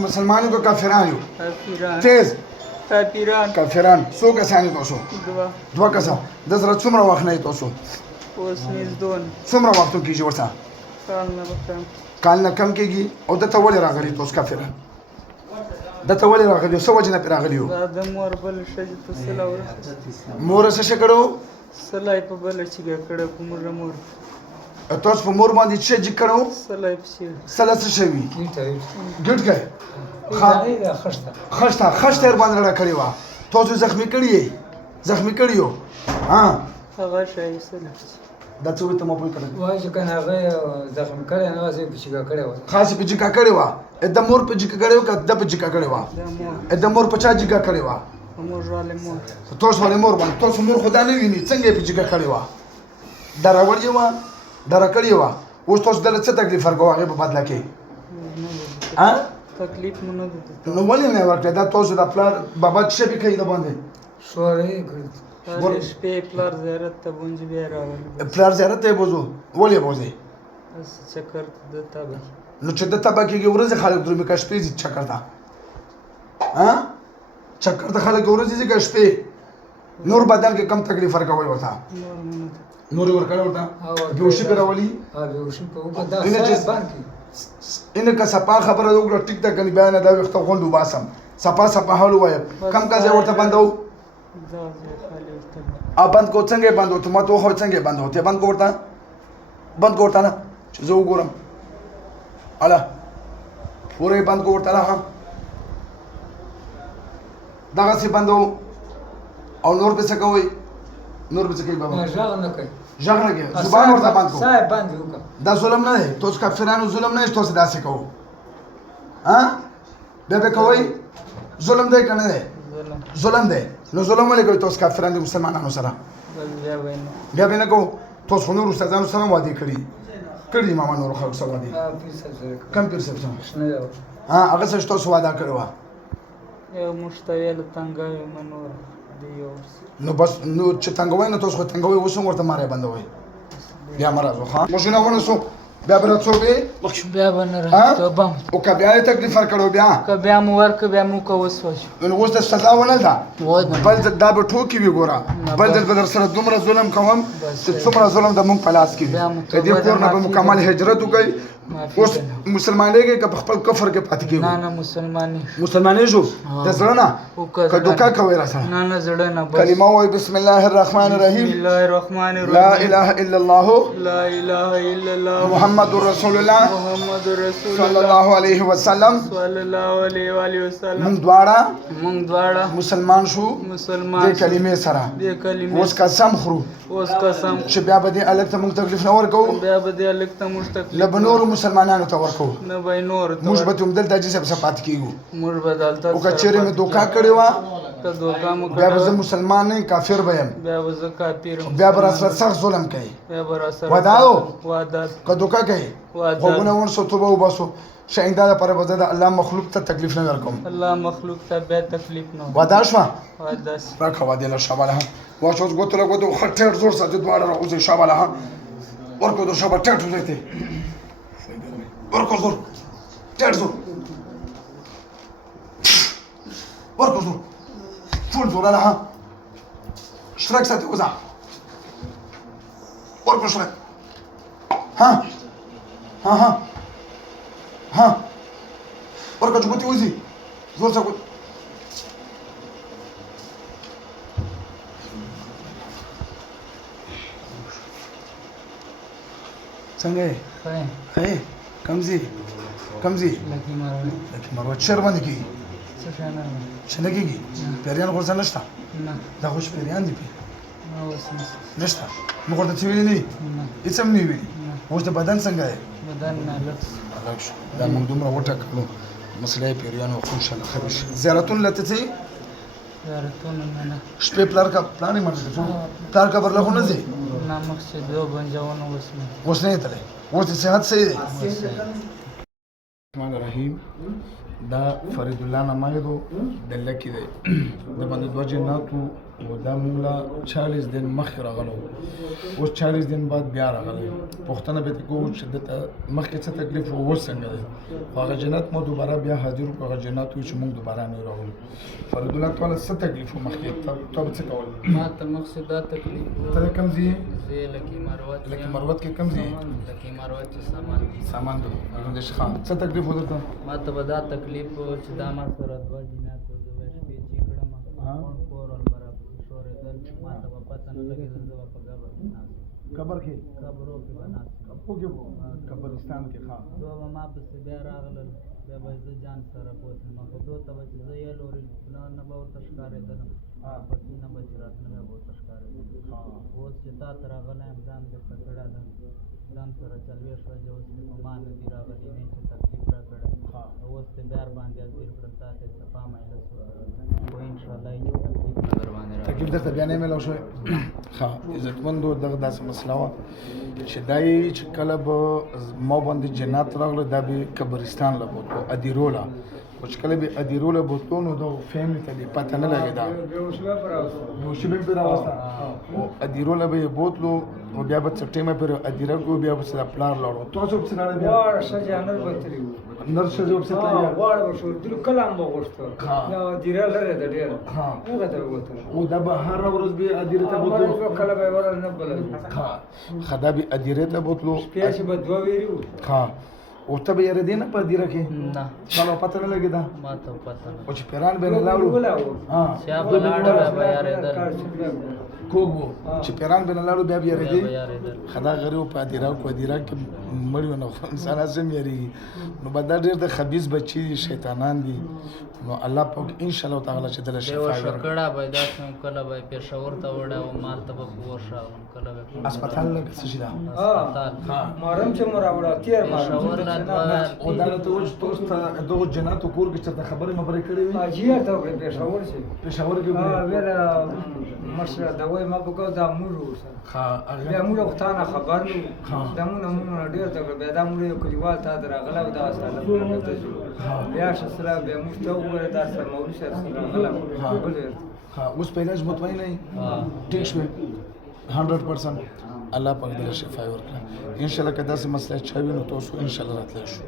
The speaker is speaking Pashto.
تاسو مسلمان یو که کافران یو؟ کافران. تیز کافران. کافران. څو کسان یو تاسو؟ دوه کسه. د سره څومره وخت نه یې تاسو؟ اوس نږدون. څومره وخت کېږي ورته؟ کال نه به کم. کال نه کم کېږي. او دته ولې راغلي تاسو کافران؟ دته ولې راغلي یو؟ څه وجې نه پرې راغلي یو؟ دا د مور بله ښځې ته سله ورسېده. مور یې څه شی کړی و؟ سله یې په بله چیګه کړی په موږه مور. تاسو په مور باندې څه جګ کړی و؟ سله یې پسې. سله څه شی وي؟ ګټ کوي. خښته خښته یې باندې رڼا کړې وه. تاسو زخمي کړي یې؟ زخمي کړي یو؟ هغه شی سله پسې. دا څه وایي ته ما پوه کړی؟ وایي چې که نه هغه زخم کړی نه وه، زه یې په چیګه کړې وه. خاص یې په جګه کړې وه. د مور په جګه کړې وه که ده په جګه کړې وه؟ د مور په چا جګه کړې وه؟ په موږ والې مور. تاسو والې مور باندې. تاسو مور خو دا نه ویني څنګه یې په جګه کړې وه؟ دره وړې وه؟ دره کړې وه؟ اوس تاسو دله څه تکلیف ورکوه هغې په بدله کې؟ تکلیف مو نه دی. نو ولې نه یې ورکړې؟ دا تاسو د پلار بابا څه شی کوي د باندې؟ شور یې کړی. هغې شپې پلار زیارت ته بونځې بیا راغلی. پلار زیارت ته یې بوځو؟ ولې یې بوځئ؟ چکر ته د تبه. نو چې د تبه کېږي ورځې خلک درومي که شپې ځي چکر ته؟ چکر ته خلک ورځې ځي که شپې؟ نور بدن کې کم تکلیف ورکوئ ورته؟ نور یې ورکړی ورته؟ بېهوشي پرې راولي؟ بېهوشي په اوبه دا ساه بند کړي. اینه که صفا خبره وکړه ټیک ده کني بیا نه دا ویښته غونډ وباسم صفا صفا حال ووایم کم کا ځای ورته بندو بند کو څنګه یې بند وته ما ته وښوی څنګه یې بند وته بند کو ورته بند کو ورته نه چې زه وګورم اله پوره بند کو ورته نه دغسې بندو او نور به څه کوئ نور به څه کوي بابا غږ نه کوي غږ نه کوي زبان ورته بند کو ساه یې بند وکړه دا ظلم نه دی تاسو کافرانو ظلم نه دی تاسو داسې کوو بیا به کوئ ظلم دی که نه دی ظلم دی نو ظلم ولې کوئ تاسو کافران دي مسلمانانو سره بیا به نه کوو تاسو خو نورو استادانو سره هم وعدې کړي کړي ماما نورو خلکو سره وعدې کم پیر صاحب سره هغه څه چې تاسو وعده کړې وه یو موږ ته ویل تنګوي مه نور نو بس نو چې تنګوئ نو تاسو خو تنګوئ اوس هم ورته ماری بندوئ بیا مه راځو ښه ماشونه ونیسو بیا به راڅوکې بیا به نه راځو توبه او که بیا یې تکلیف ورکړو بیا که بیا مو ورکړه بیا مو که وسوځو نو اوس د سزا ونه ده بل ځل دا به ټوکې وي ګوره بل ځل به در سره دومره ظلم کوم چې څومره ظلم د مونږ په لاس کې وي که دې کور نه به مکمل هجرت وکړئ اوس مسلمانېږئ که په خپل کفر کې پاتې کېږو نه نه مسلمانېږو د زړه نه که دوکه کوئ را سره نه نه زړه نه کلمه ووایئ بسم الله الرحمن الرحیم بسم الله الرحمن الرحیم لا اله الا الله لا اله الا الله محمد رسول الله محمد رسول صلی الله علیه وسلم صلی الله علیه و آله وسلم موږ دواړه مسلمان شو دې کلمې سره اوس قسم خورو چې بیا به دې هلک ته موږ تکلیف نه ورکوو بیا به دې هلک ته موږ تکلیف نه به نورو مسلمانانو ته ورکوو نه به یې نورو ته موږ به ته همدلته حاجي صاحب سره پاتې کېږو موږ به دلته او که چېرې مې دوکه کړې وه که دوکه مو بیا به زه مسلمان نه یم کافر به یم بیا به زه کافر یم بیا به را سره سخت ظلم کوي بیا به را سره وعده وعده که دوکه کوي غوږونه ونیسو توبه وباسو ښه دا دپاره به زه د الله مخلوق ته تکلیف نه ورکوم الله مخلوق ته بیا تکلیف نه وعده شوه وعده راکړه وعدې له شاباله واچ اوس ګوتو له ګوتو ښه ټیټ زور ساتي دواړه راوځئ شاباله ورکړو در شابه ټیټ وځئ ته ورکړو زور ټیټ زور ورکړو زور فول زور هله شرک ساتي وځه ورکړو شرک ورکړه چې ګوتې وځي زور سه ګوتې څنګه یې ښه یې کم ځي لکي مروه لکي مروه چېر باندې کېږي څه شی نه چې نه کېږي پیریان غورځه نشته نه دا خو چې پیریان دي پې اوس نشته موږ ورته څه ویلي نه دي هېڅ هم نه ویلي اوس د بدن څنګه دی بدن نه لږ شو دا موږ دومره وټاکلو مسله یې پیریانو خو انشاءالله ښه به شي زیارتونه له ته څه زیارتونه نه شپې پلار یې مړ دی پلار قبر له خو نه ځې نه مخکې دوه بنجاونه اوس نه یې تللی اوس د صحت صحیح دی الرحمن الرحیم دا فرید الله نمایدو د لکې دی د باندې دوه جناتو او دا موږ له 40 دن مخکې راغلو اوس 40 دن بعد بیا راغلی پوښتنه به دې کوو چې دته مخکې څه تکلیف و اوس څنګه دی خو هغه جنت مو دوباره بیا حاضر کړو هغه جنت وي چې موږ دوباره نه راغلو فرید الله تعالی څه تکلیف و مخکې ته به څه کول ما ته مقصد دا تکلیف و ته کوم ځای زه لکه مروت لکه مروت کې کوم ځای لکه مروت چې سامان دی د خان څه تکلیف و درته ما ته به دا تکلیف و چې دا ما سره دوه جینات و زه به شپې چې کړم کورل برابر شورېدل ما ته به پته نه لګېدل زه به په قبر کې ناست قبر کې قبرو کې به ناست قبرستان کې خان دوه به ما پسې بیا راغلل بیا به زه ځان سره بوتلم خو دو ته به چې زه یې لورې نه به ورته ښکارېدلم پسې نه به چې راتله بیا به ورته ښکارېدلم اوس چې تا ته راغلی یم ځان بېرته کړی ده ځان سره 40 ورځې اوس په ما نه دي راغلي نه چې تکلیف را کړی اوس ته بیا باندې حاضر کړم تا ته صفا مایله شو خو انشاءالله هېڅ تکلیف نه در باندې راغلی تکلیف درته بیا نه میلاو شوی ښه عزتمندو دغه داسې مسله وه چې دا یې چې کله به ما باندې جنات راغله دا به قبرستان له بوتلو ادیروله خو چې کله به ادیروله بوتلو نو دغو فیملي ته دې پته نه لګېده بېهوشي به یې پرې راوسته او ادیروله به یې بوتلو او بیا به څه ټیمه پرې ادیره کړو بیا به د پلار لاړو تاسو پسې لاړئ بیا واړه ښځې انر به تللي وو نرس ښځې ورپسې تللې بیا واړه به شورېدلو کله هم به غوښته دا دیره لرې ده ډېره ها. هغه ته به وتل او دا به هره ورځ به ادیرې ته بوتلو کله به یې ورل نه بلل ښه دا به ادیرې ته بوتلو شپې چې به دوه ویري وو ها او ته به یېرېدې نه په ادیره کې نه چلو پته نه لګېده ما ته پته نه او چې پیران به نه لاړو ها چې هغه لاړه بیا به یارېدل کوږ و چې پیران به نه لاړو بیا به بیا به یېرېدې یارېدل خدا غریب په ادیره کو ادیره کې مړ نو انسان اعظم یری نو بعد ډېر د خبيث بچي دي شیطانان دي نو الله پاک ان شاء الله تعالی چې دل دیو شفا ورکړي شکړه به دا څنګه کله به پېښور ته وړاو مال ته به پوښا کله به هسپتال لګ څه شي دا هسپتال محرم چې مو راوړه تېر پېښور نه او دا ته وځ توست دغه جنات کور کې چې خبره مبرې کړې وي اجیه ته وړه پېښور شي پېښور کې ویل مشره دا وای ما په کو دا موږ وسه ها بیا موږ وختانه خبر نو دا موږ ډېر ته بیا دا موږ یو کلیوال ته درغله دا ساده بیا شسره بیا موږ ته وګوره دا سره مولوی سره غلا ها اوس په علاج مطمئن نه ټیک شو 100% الله پاک دې شفا ورکړي ان شاء الله که داسې مسله چا وي نو تاسو ان شاء الله راتلی شو